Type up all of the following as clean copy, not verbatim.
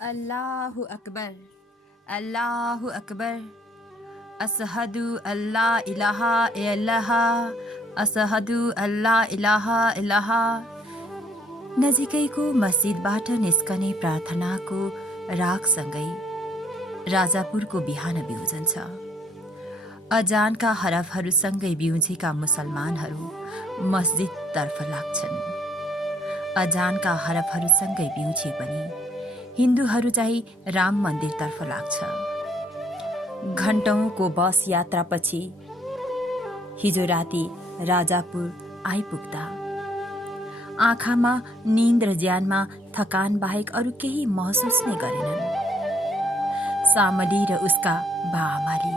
अल्लाहु अकबर, अल्लाहु अकबर, असहदु अल्ला इलाहा इल्लल्लाह, असहदु अल्ला इलाहा इल्लल्लाह। नजिकैको मस्जिदबाट निस्कने प्रार्थनाको रागसँगै राजापुरको बिहान बिउजन्छ। अजानका हरफहरूसँगै बिउजेका मुसलमानहरू मस्जिदतर्फ लाग्छन्। अजानका हरफहरूसँगै बिउजे पनि हिन्दूहरू चाहिँ राम मन्दिरतर्फ लाग्छ। घण्टौँको बस यात्रापछि हिजो राति राजापुर आइपुग्दा आँखामा निन्द र ज्यानमा थकान बाहेक अरू केही महसुस नै गरेनन्। सामली र उसका बाआमाले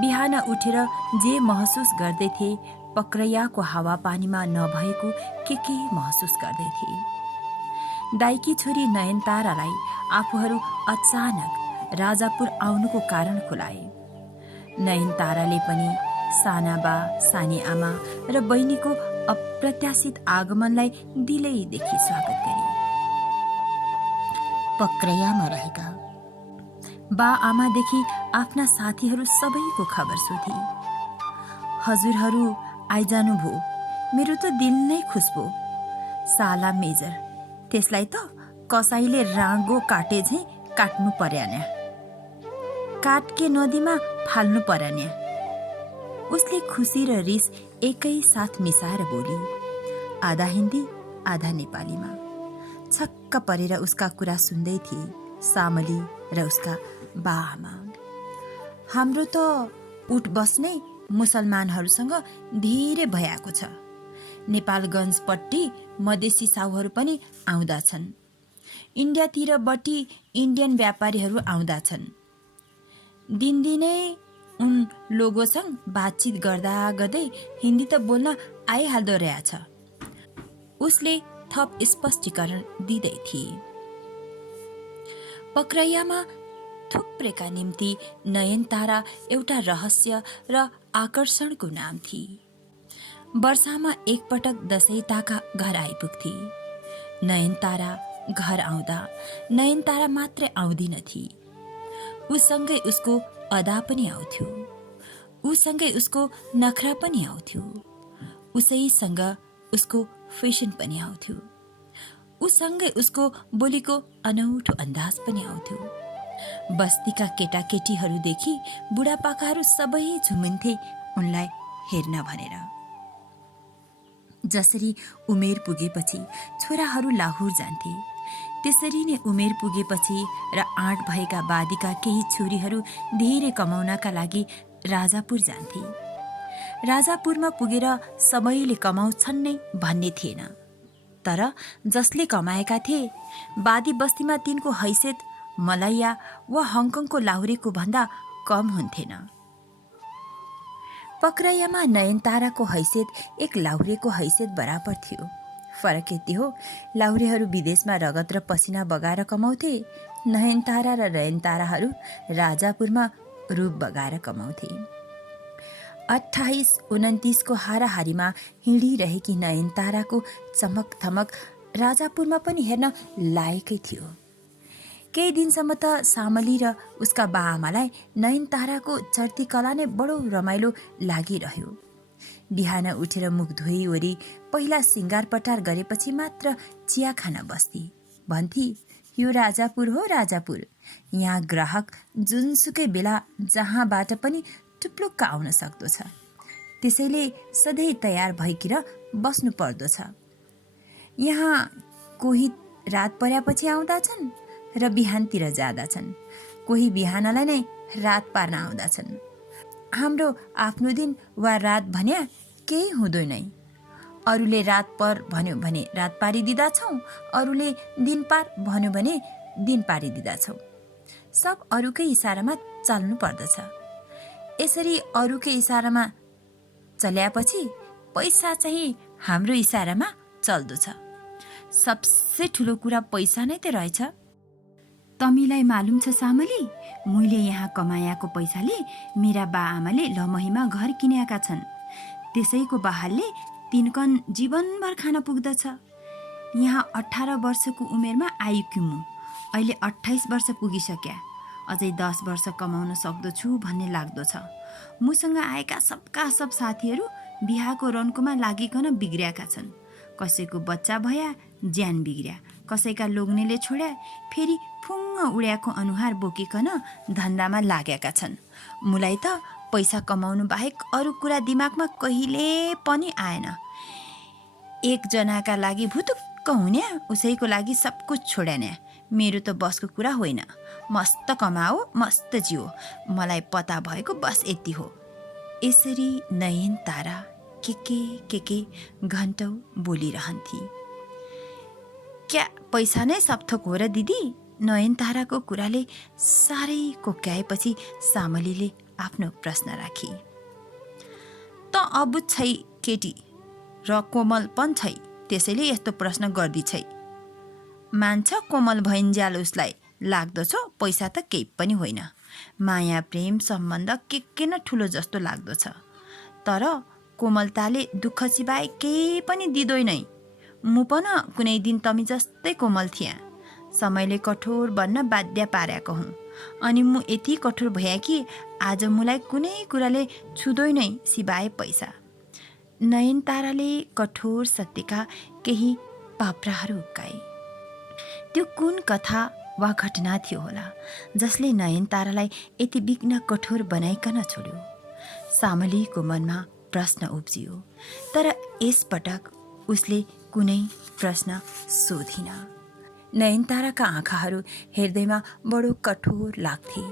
बिहान उठेर जे महसुस गर्दैथे पक्रैयाको हावापानीमा नभएको के महसुस गर्दैथे। दाइकी छोरी नयनतारालाई आफूहरू अचानक राजापुर आउनुको कारण खुलाए। नयनताराले पनि साना बा, सानी आमा र बहिनीको अप्रत्याशित आगमनलाई दिलैदेखि स्वागत गरे। पक्रैयामा रहेका बा आमादेखि आफ्ना साथीहरू सबैको खबर सोधी। हजुरहरू आइजानु भो, मेरो त दिल नै खुस भो। साला मेजर, त्यसलाई त कसैले राँगो काटे झैँ काट्नु पर्यान्या, काटके नदीमा फाल्नु पर्यान्या। उसले खुसी र रिस एकै साथ मिसाएर बोली, आधा हिन्दी आधा नेपालीमा। छक्क परेर उसका कुरा सुन्दै थिए सामली र उसका बाआमा। हाम्रो त उठ बस्ने मुसलमानहरूसँग धेरै भइएको छ। नेपालगञ्जपट्टि मधेसी साहुहरू पनि आउँदा छन्। इन्डियातिरबट्टि इन्डियन व्यापारीहरू आउँदा छन्। दिनदिनै उन लोगोसँग बातचित गर्दा गर्दै हिन्दी त बोल्न आइहाल्दो रहेछ, उसले थप स्पष्टीकरण दिँदै थिए। पक्रैयामा थुप्रेका निम्ति नयनतारा एउटा रहस्य र आकर्षणको नाम थिए। वर्षामा एकपटक दशैताका घर आइपुग्थे। नयनतारा घर आउँदा नयनतारा मात्रै आउँदिनथी, उसँगै उसको अदा पनि आउँथ्यो, उसँगै उसको नखरा पनि आउँथ्यो, उसैसँग उसको फेसन पनि आउँथ्यो, उसँगै उसको बोलीको अनौठो अन्दाज पनि आउँथ्यो। बस्तीका केटाकेटीहरूदेखि बुढापाकाहरू सबै झुमिन्थे उनलाई हेर्न भनेर। जसरी उमेर पुगेपछि छोराहरू लाहोर जान्थे, त्यसरी नै उमेर पुगेपछि र आँट भएका बादीका केही छोरीहरू धेरै कमाउनका लागि राजापुर जान्थे। राजापुरमा पुगेर सबैले कमाउँछन् नै भन्ने थिएन, तर जसले कमाएका थिए बादी बस्तीमा तिनको हैसियत मलैया वा हङकङको लाहुरेको भन्दा कम हुन्थेन। पक्रैयामा नयनताराको हैसियत एक लाहुरेको हैसियत बराबर थियो। फरक यति हो, लाहुरेहरू विदेशमा रगत र पसिना बगाएर कमाउँथे, नयनतारा र नयनताराहरू राजापुरमा रूप बगाएर कमाउँथे। 28-29 को हाराहारीमा हिँडिरहेकी नयनताराको चमक थमक राजापुरमा पनि हेर्न लायकै थियो। केही दिनसम्म त सामली र उसका बाआमालाई नयनताराको चढ्ती कला नै बडो रमाइलो लागिरह्यो। बिहान उठेर मुख धोइवरी पहिला सिँगार पटार गरेपछि मात्र चिया खान बस्ती। भन्थे, यो राजापुर हो राजापुर, यहाँ ग्राहक जुनसुकै बेला जहाँबाट पनि टुप्लुक्क आउन सक्दो छ, त्यसैले सधैँ तयार भइकिर बस्नु पर्दो छ। यहाँ कोही रात पर्यापछि आउँदछन् र बिहानतिर जाँदछन्, कोही बिहानलाई नै रात पार्न आउँदछन्। हाम्रो आफ्नो दिन वा रात भन्या केही हुँदैन। अरूले रात पर भन्यो भने रात पारिदिँदछौँ, अरूले दिन पार भन्यो भने दिन पारिदिँदछौँ। सब अरूकै इसारामा चल्नु पर्दछ। यसरी अरूकै इसारामा चल्यापछि पैसा चाहिँ हाम्रो इसारामा चल्दो छ। सबसे ठुलो कुरा पैसा नै त रहेछ। तमीलाई मालुम छ सामली, मैले यहाँ कमायाको पैसाले मेरा बाआमाले लमहीमा घर किनेका छन्। त्यसैको बहालले तिनकन जीवनभर खान पुग्दछ। यहाँ 18 वर्षको उमेरमा आइकी म अहिले 28 वर्ष पुगिसक्या, अझै 10 वर्ष कमाउन सक्दछु भन्ने लाग्दो छ। मुसँग आएका सबका सब साथीहरू बिहाको रन्कोमा लागिकन बिग्रिएका छन्। कसैको बच्चा भया, ज्यान बिग्रिया, कसैका लोग्नेले छोड्या, फेरि फुङ्ग उड्याएको अनुहार बोकिकन धन्दामा लागेका छन्। मुलाई त पैसा कमाउनु बाहेक अरू कुरा दिमागमा कहिले पनि आएन। एकजनाका लागि भुतुक्क हुन्या, उसैको लागि सब कुछ छोड्यान्या मेरो त बसको कुरा होइन। मस्त कमाओ, मस्त जियो, मलाई पता भएको बस यति हो। यसरी नयनतारा के घन्टौँ बोलिरहन्थे। क्या पैसा नै सब थोक हो र दिदी? नयनताराको कुराले साह्रै कोक्याएपछि सामलीले आफ्नो प्रश्न राखी। त अबुझ छै केटी र कोमल पनि छै, त्यसैले यस्तो प्रश्न गर्दी छै। मान्छ कोमल भइन्ज्याल उसलाई लाग्दछ पैसा त केही पनि होइन। माया प्रेम सम्बन्ध के न ठुलो जस्तो लाग्दछ। तर कोमलताले दुःख सिवाय केही पनि दिँदैन। मु पनि कुनै दिन तमी जस्तै कोमल थिएँ। समयले कठोर बन्न बाध्य पारेको हुँ, अनि मु यति कठोर भए कि आज मुलाई कुनै कुराले छुँदैन सिवाय पैसा। नयनताराले कठोर सत्यका केही पाप्राहरू उक्काए। त्यो कुन कथा वा घटना थियो होला जसले नयनतारालाई यति बिघ्न कठोर बनाइकन छोड्यो? सामलीको मनमा प्रश्न उब्जियो, तर यसपटक उसले कुनै प्रश्न सोधिन। नयनताराका आँखाहरू हेर्दैमा बडो कठोर लाग्थे।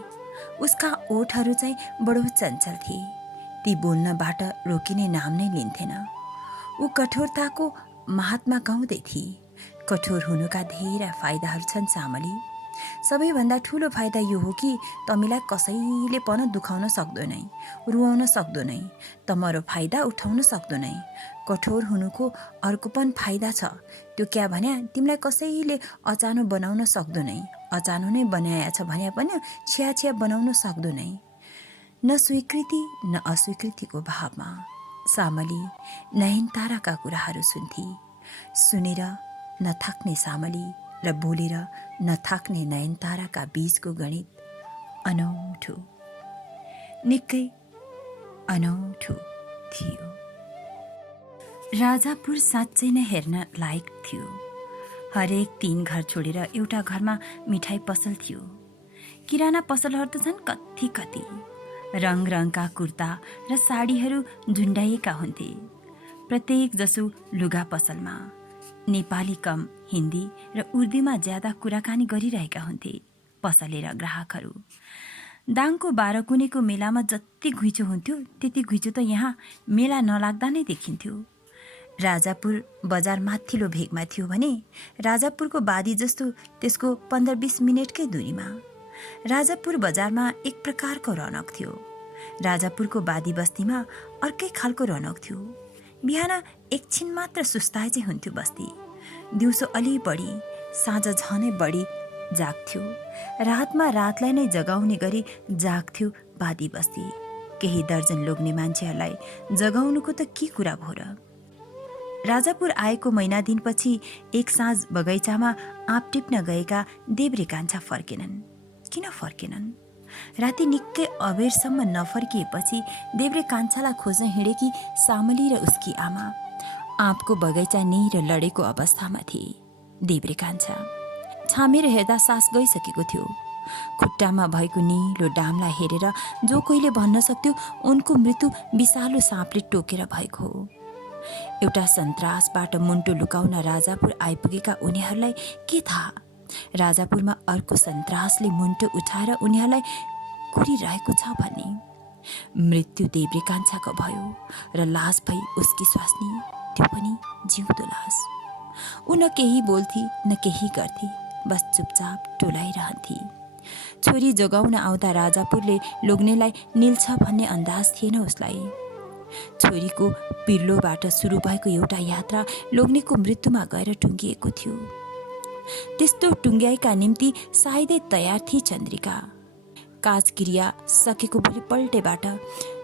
उसका ओठहरू चाहिँ बडो चञ्चल थिए। ती बोल्नबाट रोकिने नाम नै लिन्थेन। ऊ कठोरताको महात्मा गाउँदै थिए। कठोर हुनुका धेरै फाइदाहरू छन् सामली। सबैभन्दा ठुलो फाइदा यो हो कि तमीलाई कसैले पनि दुखाउन सक्दैन, रुवाउन सक्दैन, तमरो फाइदा उठाउन सक्दैन। कठोर हुनुको अर्को पनि फाइदा छ। त्यो क्या भन्या, तिमीलाई कसैले अचानो बनाउन सक्दैन। अचानो नै बनाएछ भन्या पनि छ्या बनाउन सक्दैन। न स्वीकृति न अस्वीकृतिको भावमा। सामली नयनताराका कुराहरू सुन्थे। सुनेर नथाक्ने सामली र बोलेर नथाक्ने नयनताराका बीचको गणित अनौठो, निकै अनौठो थियो। राजापुर साँच्चै नै हेर्न लायक थियो। हरेक 3 घर छोडेर एउटा घरमा मिठाई पसल थियो। किराना पसलहरू त झन् कति रङ रङका कुर्ता र साडीहरू झुन्डाइएका हुन्थे। प्रत्येक जसो लुगा पसलमा नेपाली कम हिन्दी र उर्दूमा ज्यादा कुराकानी गरिरहेका हुन्थे पसले र ग्राहकहरू। दाङको 12 कुनेको मेलामा जति घुइँचो हुन्थ्यो त्यति घुइँचो त यहाँ मेला नलाग्दा नै देखिन्थ्यो। राजापुर बजार माथिल्लो भेगमा थियो भने राजापुरको बादी जस्तो त्यसको 15-20 मिनटकै दूरीमा। राजापुर बजारमा एक प्रकारको रौनक थियो। राजापुरको बादी बस्तीमा अर्कै खालको रौनक थियो। बिहान एकछिन मात्र सुस्ताए चाहिँ हुन्थ्यो बस्ती। दिउँसो अलि बढी, साँझ झनै बढी जाग्थ्यो। रातमा रातलाई नै जगाउने गरी जाग्थ्यो बादी बस्ती। केही दर्जन लोग्ने मान्छेहरूलाई जगाउनुको त के कुरा भो र। राजापुर आएको महिना दिनपछि एक साँझ बगैँचामा आँप टिप्न गएका देब्रे कान्छा फर्केनन्। किन फर्केनन्? राति निकै अबेरसम्म नफर्किएपछि देब्रे कान्छालाई खोज्न हिँडेकी सामली र उसकी आमा आँपको बगैँचा निर लडेको अवस्थामा थिए। देब्रे कान्छा छामेर हेर्दा सास गइसकेको थियो। खुट्टामा भएको निलो डामलाई हेरेर जो कोहीले भन्न सक्थ्यो उनको मृत्यु विषालु साँपले टोकेर भएको हो। एउटा सन्तासबाट मुन्टो लुकाउन राजापुर आइपुगेका उनीहरूलाई के थाहा, राजापुरमा अर्को सन्तासले मुन्टो उठाएर उनीहरूलाई कुरिरहेको छ भन्ने। मृत्यु देब्रे कान्छाको भयो र लास भई उसकी स्वास्नी, त्यो पनि जिउँदो लास। ऊ न केही बोल्थी न केही गर्थे, बस चुपचाप टोलाइरहन्थे। छोरी जोगाउन आउँदा राजापुरले लोग्नेलाई निल्छ भन्ने अन्दाज थिएन उसलाई। छोरीको पिर्लोबाट सुरु भएको एउटा यात्रा लोग्नेको मृत्युमा गएर टुङ्गिएको थियो। त्यस्तो टुङ्ग्याइका निम्ति सायदै तयार थिए चन्द्रिका। काजक्रिया सकेको भोलिपल्टैबाट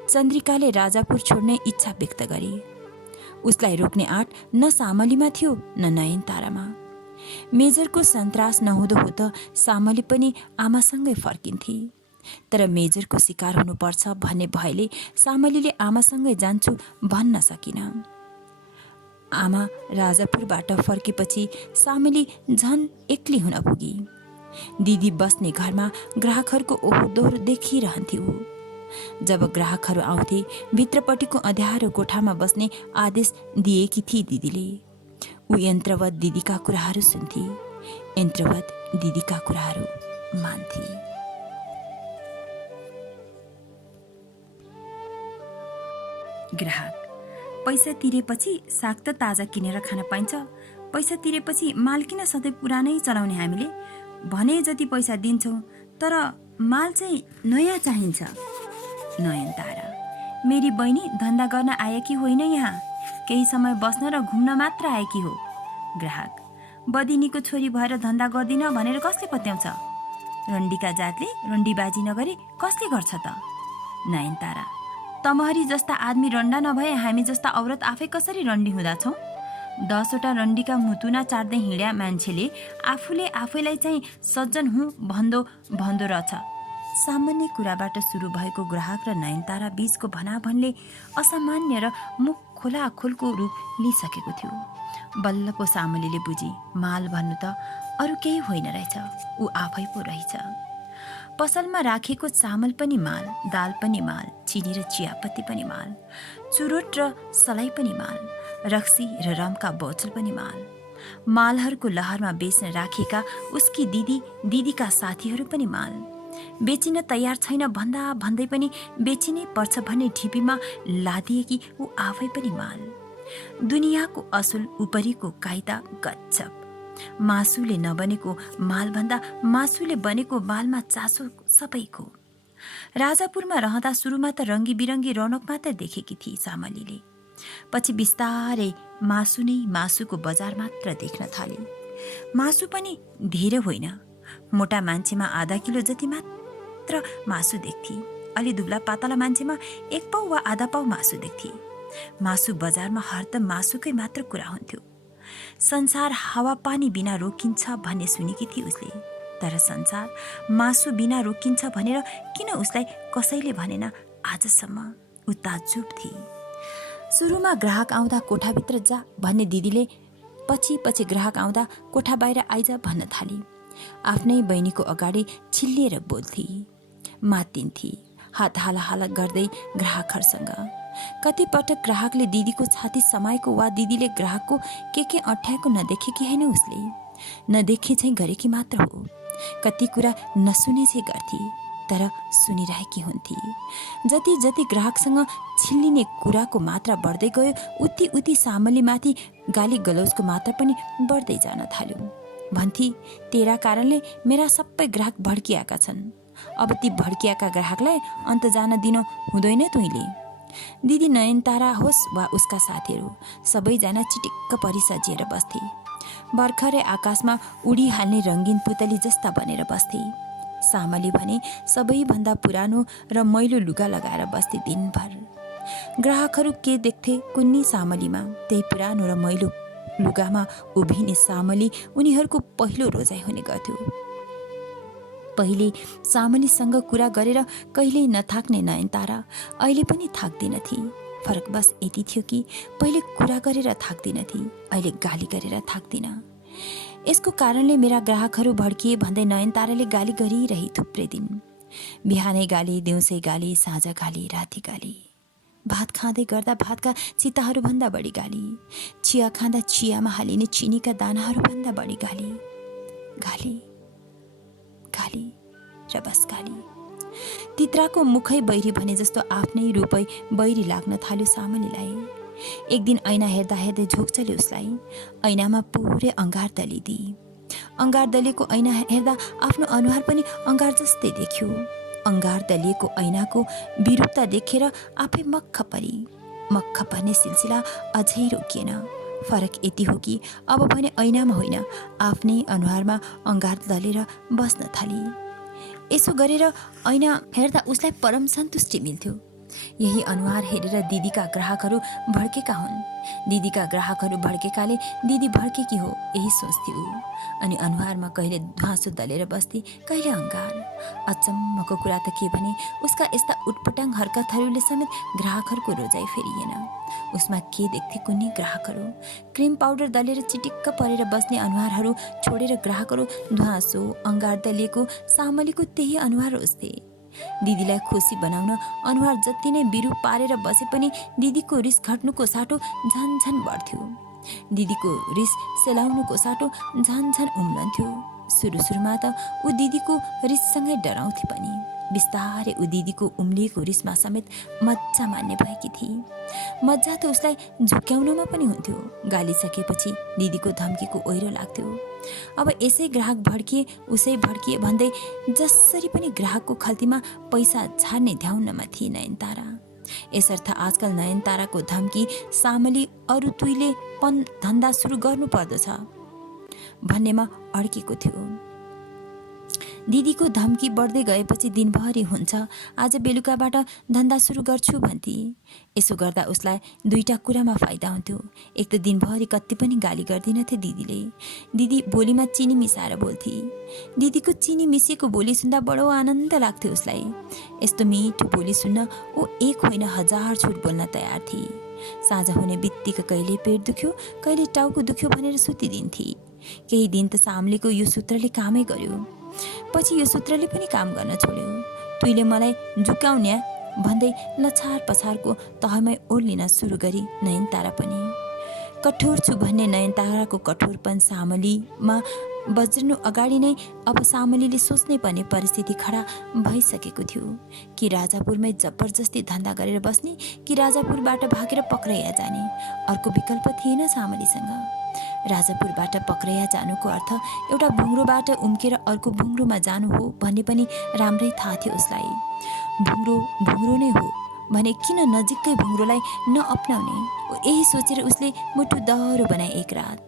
चन्द्रिकाले राजापुर छोड्ने इच्छा व्यक्त गरे। उसलाई रोक्ने आँट न सामलीमा थियो न नयनतारामा। मेजरको सन्तास नहुँदो हो त सामली पनि आमासँगै फर्किन्थे। तर मेजरको शिकार हुनुपर्छ भन्ने भयले सामलीले आमासँगै जान्छु भन्न सकिन। आमा राजापुरबाट फर्केपछि सामली झन एक्लै हुन पुगी। दिदी बस्ने घरमा ग्राहकहरूको ओहोर-दोहोर देखिरहन्थ्यो। जब ग्राहकहरू आउँथे भित्रपट्टिको अँध्यारो कोठामा बस्ने आदेश दिएकी थिए दिदीले। ऊ यन्त्रवत दिदीका कुराहरू सुन्थे, यन्त्रवत दिदीका कुराहरू मान्थे। ग्राहक: पैसा तिरेपछि साग त ताजा किनेर खान पाइन्छ, पैसा तिरेपछि माल किन सधैँ पुरानै चलाउने हामीले? भने जति पैसा दिन्छौँ तर माल चाहिँ नयाँ चाहिन्छ। नयनतारा: मेरी बहिनी धन्दा गर्न आएकी होइन, यहाँ केही समय बस्न र घुम्न मात्र आएकी हो। ग्राहक: बदिनीको छोरी भएर धन्दा गर्दिन भनेर कसले पत्याउँछ? रन्डीका जातले रन्डीबाजी नगरे कसले गर्छ त? नयनतारा: तमहरी जस्ता आदमी रन्डा नभए हामी जस्ता औरत आफै कसरी रन्डी हुँदा छौँ? 10वटा रन्डीका मुतुना चाट्दै हिँड्या मान्छेले आफूले आफैलाई चाहिँ सज्जन हुँ भन्दो रहेछ। सामान्य कुराबाट सुरु भएको ग्राहक र नयनतारा बीचको भनाभनले असामान्य र मुख खोलाखोलको रूप लिइसकेको थियो। बल्ल पो सामलीले बुझी, माल भन्नु त अरू केही होइन रहेछ, ऊ आफै पो रहेछ। पसलमा राखेको चामल पनि माल, दाल पनि माल, चिनी र चियापत्ती पनि माल, चुरोट र सलाई पनि माल, रक्सी र रमका बोतल पनि माल। मालहरूको लहरमा बेच्न राखेका उसकी दिदीका साथीहरू पनि माल। बेचिन तयार छैन भन्दा भन्दै पनि बेचिनै पर्छ भन्ने ढिपीमा लादिएकी ऊ आफै पनि माल। दुनियाँको असुल उपरीको कायदा गजब। मासुले नबनेको मालभन्दा मासुले बनेको मालमा चासो सबैको। राजापुरमा रहँदा सुरुमा त रङ्गी बिरङ्गी रौनक मात्र देखेकी थिए सामलीले। पछि बिस्तारै मासु नै मासुको बजार मात्र देख्न थाले। मासु पनि धेरै होइन, मोटा मान्छेमा आधा किलो जति मात्र मासु देख्थे, अलि दुब्ला पातला मान्छेमा 1 पाउ वा आधा पाउ मासु देख्थे। मासु बजारमा हरदम मासुकै मात्र कुरा हुन्थ्यो। संसार हावापानी बिना रोकिन्छ भन्ने सुनेकी थिए उसले, तर संसार मासु बिना रोकिन्छ भनेर किन उसलाई कसैले भनेन आजसम्म? ऊ ताज्जुब थिए। सुरुमा ग्राहक आउँदा कोठाभित्र जा भन्ने दिदीले पछि ग्राहक आउँदा कोठा बाहिर आइज भन्न थाली। आफ्नै बहिनीको अगाडि छिल्लिएर बोल्थे, मात्तिन्थे, हात हाला गर्दै ग्राहकहरूसँग। कतिपटक ग्राहकले दिदीको छाती समाएको वा दिदीले ग्राहकको के अठ्याएको नदेखेकी होइन उसले, नदेखे चाहिँ गरेकी मात्र हो। कति कुरा नसुने चाहिँ गर्थे, तर सुनिरहेकी हुन्थे। जति जति ग्राहकसँग छिल्लिने कुराको मात्रा बढ्दै गयो उति सामलीमाथि गाली गलौजको मात्रा पनि बढ्दै जान थाल्यो। भन्थे, तेरा कारणले मेरा सबै ग्राहक भड्किएका छन्, अब ती भड्किएका ग्राहकलाई अन्त जान दिन हुँदैन तैँले। दिदी नयनतारा होस् वा उसका साथीहरू सबैजना चिटिक्क परि सजिएर बस्थे। भर्खरै आकाशमा उडिहाल्ने रङ्गीन पुतली जस्ता बनेर बस्थे। सामली भने सबैभन्दा पुरानो र मैलो लुगा लगाएर बस्थे दिनभर। ग्राहकहरू के देख्थे कुन्नी सामलीमा? त्यही पुरानो र मैलो लुगामा उभिने सामली उनीहरूको पहिलो रोजाइ हुने गर्थ्यो। पहिले सामलीसँग कुरा गरेर कहिल्यै नथाक्ने नयनतारा अहिले पनि थाक्दिनथी। फरक बस यति थियो कि पहिले कुरा गरेर थाक्दिनथी, अहिले गाली गरेर थाक्दिन। यसको कारणले मेरा ग्राहकहरू भड्किए भन्दै नयनताराले गाली गरिरही थुप्रै दिन। बिहानै गाली, दिउँसै गाली, साँझ गाली, राति गाली। भात खाँदै गर्दा भातका चिताहरूभन्दा बढी गाली, चिया खाँदा चियामा हालिने चिनीका दानाहरूभन्दा बढी गाली। गाली गाली र बस गाली। तित्राको मुखै बैरी भने जस्तो आफ्नै रूपै बैरी लाग्न थाल्यो सामलीलाई। एक दिन ऐना हेर्दा हेर्दै झोक चल्यो उसलाई। ऐनामा पुरै अंगार दलिदिए। अंगार दलिएको ऐना हेर्दा आफ्नो अनुहार पनि अंगार जस्तै देख्यो। अंगार दलिएको ऐनाको विरूपता देखेर आफै मक्ख परी। मक्ख पर्ने सिलसिला अझै रोकिएन। फरक यति हो कि अब भने ऐनामा होइन, आफ्नै अनुहारमा अंगार दलेर बस्न थाली। यसो गरेर ऐना हेर्दा उसलाई परम सन्तुष्टि मिल्थ्यो। यही अनुहार हेरेर दिदीका ग्राहकहरू भड्केका हुन्। दिदीका ग्राहकहरू भड्केकाले दिदी भड्केकी हो, यही सोच्थे ऊ। अनि अनुहारमा कहिले ध्वाँसो दलेर बस्थे, कहिले अङ्गार। अचम्मको कुरा त के भने उसका यस्ता उटपटाङ हरकतहरूले समेत ग्राहकहरूको रोजाइ फेरिएन। उसमा के देख्थे कुनै ग्राहकहरू? क्रिम पाउडर दलेर चिटिक्क परेर बस्ने अनुहारहरू छोडेर ग्राहकहरू ध्वाँसो अङ्गार दलिएको सामलीको त्यही अनुहार रोज्थे। दिदीलाई खुसी बनाउन अनुहार जति नै बिरु पारेर बसे पनि दिदीको रिस घट्नुको साटो झन बढ्थ्यो। दिदीको रिस सेलाउनुको साटो झन उम्लन्थ्यो। सुरुमा त ऊ दिदीको रिससँगै डराउँथे पनि बिस्तारै ऊ दिदीको उम्लिएको रिसमा समेत मजा मान्ने भएकी थिए। मजा त उसलाई झुक्याउनमा पनि हुन्थ्यो। गालिसकेपछि दिदीको धम्कीको ओहिरो लाग्थ्यो। अब यसै ग्राहक भड्किए उसै भड्किए भन्दै जसरी पनि ग्राहकको खल्तीमा पैसा झार्ने ध्याउनमा थिए नयनतारा। यसर्थ आजकल नयनताराको धम्की सामली अरू तुइले धन्दा सुरु गर्नु पर्दछ भन्नेमा अड्केको थियो। दिदीको धम्की बढ्दै गएपछि दिनभरि हुन्छ, आज बेलुकाबाट धन्दा सुरु गर्छु भन्थे। यसो गर्दा उसलाई दुईटा कुरामा फाइदा हुन्थ्यो। एक त दिनभरि कति पनि गाली गर्दिनथे दिदीले। दिदी बोलीमा चिनी मिसाएर बोल्थे। दिदीको चिनी मिसिएको बोली सुन्दा बडो आनन्द लाग्थ्यो उसलाई। यस्तो मिठो बोली सुन्न ऊ एक होइन 1000 छुट बोल्न तयार थिए। साँझ हुने बित्तिकै कहिले पेट दुख्यो, कहिले टाउको दुख्यो भनेर सुतिदिन्थे। केही दिन त सामलीको यो सूत्रले कामै गर्यो। पछि यो सूत्रले पनि काम गर्न छोड्यो। तुइले मलाई झुकाउने भन्दै लछार पछारको तहमै ओर्लिन सुरु गरी नयनतारा पनि। कठोर छु भन्ने नयनताराको कठोरपन सामलीमा बज्रनु अगाडि नै अब सामलीले सोच्नै पर्ने परिस्थिति खडा भइसकेको थियो। कि राजापुरमै जबरजस्ती धन्दा गरेर बस्ने, कि राजापुरबाट भागेर पक्रैया जाने। अर्को विकल्प थिएन सामलीसँग। राजापुरबाट पक्रैया जानुको अर्थ एउटा भुङ्रोबाट उम्केर अर्को भुङ्रोमा जानु हो भन्ने पनि राम्रै थाहा थियो उसलाई। भुङ्रो नै हो भने किन नजिकै भुङ्रोलाई नअपनाउने? यही सोचेर उसले मुटु दह्रो बनाए एक रात।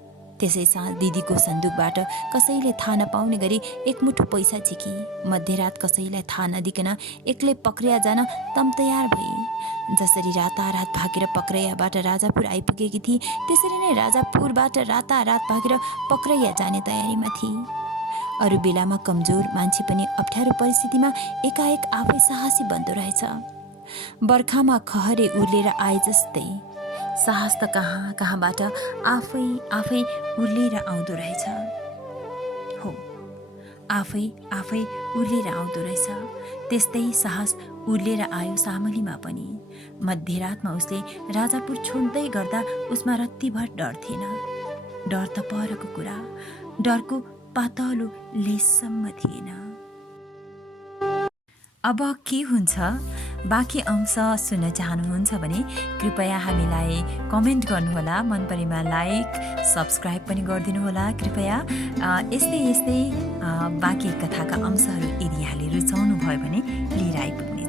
त्यसै साँझ दिदीको सन्दुकबाट कसैले थाहा नपाउने गरी एक मुठो पैसा झिकी। मध्यरात कसैलाई थाहा नदिकन एक्लै पक्रैया जान तम्तयार भई। जसरी रातारात भागेर पक्रैयाबाट राजापुर आइपुगेकी थिए, त्यसरी नै राजापुरबाट रातारात भागेर पक्रैया जाने तयारीमा थिए। अरू बेलामा कमजोर मान्छे पनि अप्ठ्यारो परिस्थितिमा एकाएक आफै साहसी बन्दो रहेछ। बर्खामा खहरे उर्लेर आए जस्तै साहस त कहाँबाट आफै उर्लेर आउँदो रहेछ। हो, आफै उर्लेर आउँदो रहेछ। त्यस्तै साहस उर्लेर आयो सामलीमा पनि। मध्यरातमा उसले राजापुर छोड्दै गर्दा उसमा रत्तिभर डर थिएन। डर त परको कुरा, डरको पातलो लेससम्म थिएन। अब के हुन्छ? बाँकी अंश सुन्न चाहनुहुन्छ भने कृपया हामीलाई कमेन्ट गर्नुहोला। मन परेमा लाइक सब्सक्राइब पनि गरिदिनु होला कृपया। यस्तै बाँकी कथाका अंशहरू यदि यहाँले रुचाउनु भयो भने लिएर आइपुग्नु